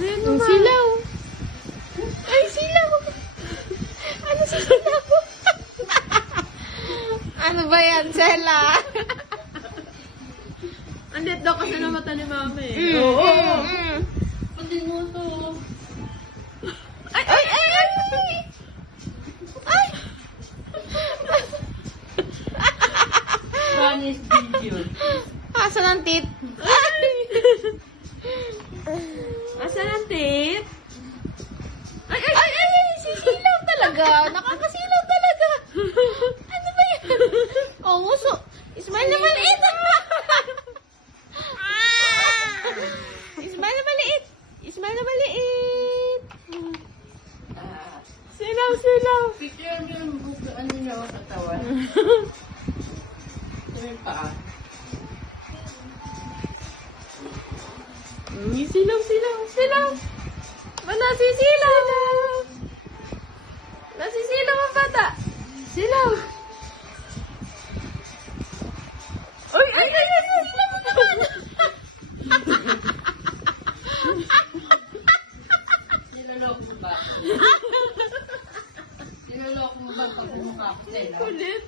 Ano yun, Yung Mama? silaw. Ay, silaw. Ano sa silaw? Ano ba yan, Sela? Andit daw kasi na mata ni Mama eh. Oo. Pati mo to. Ay, ay, ay, ay! Ay! Funniest video. Asan ang tit? Asan ang tip? Ay, ay, ay, ay! Sisilaw talaga! Nakakasilaw talaga! Ano ba yan? Oh, nguso! Ismail na maliit! Ismail na maliit! Ismail na maliit! Silaw, silaw! Picture mo yung buko, ano niya ako katawan. Ito yung paa. Silaw, silaw, silaw! Ba nasisilaw? Nasisilaw ang bata! Silaw! Uy, ay, ay, ay, ay, silaw mo naman! Niloloko mo ba? Niloloko mo ba pag bumukha ko sa'yo? Kulit.